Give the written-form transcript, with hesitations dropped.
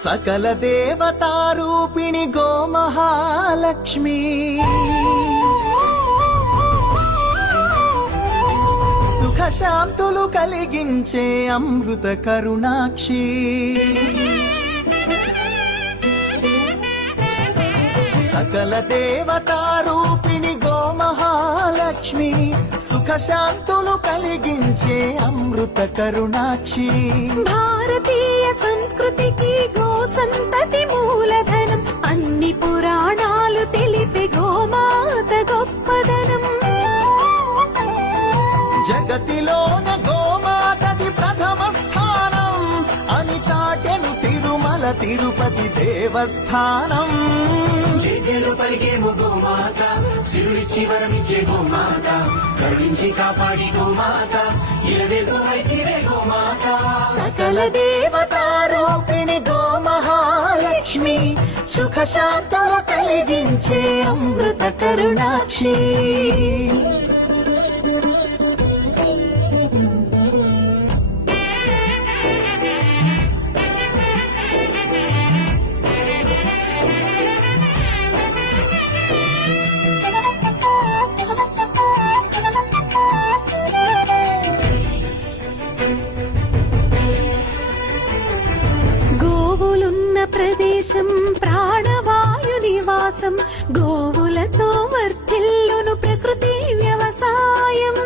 సకల దేవతారూపిణి గోమహాలక్ష్మి సుఖ శాంతులు కలిగించే అమృత కరుణాక్షి సకల దేవతారూపిణి గోమహాలక్ష్మి సుఖ శాంతులు కలిగించే అమృత కరుణాక్షి భారతీయ సంస్కృతికి గో సంతతి మూలధనం అన్ని పురాణాలు తెలిపే గోమాత గొప్పదనం జగతిలోన గోమాతది ప్రథమ స్థానం అని చాటెను తిరుమల తిరుపతి దేవస్థానం జేజేలు పలికేము గోమాత సిరుడిచ్చి వరమిచ్చే గోమాత కరుణించి కాపాడి గోమాత ఇలవెల్పువైతివే గోమాత సకల దేవతారూపిణి గోమహాలక్ష్మి సుఖ శాంతులు కలిగించే అమృత కరుణాక్షి గోవులున్న ప్రదేశం ప్రాణవాయు నివాసం గోవులతో వర్ధిల్లును ప్రకృతి వ్యవసాయం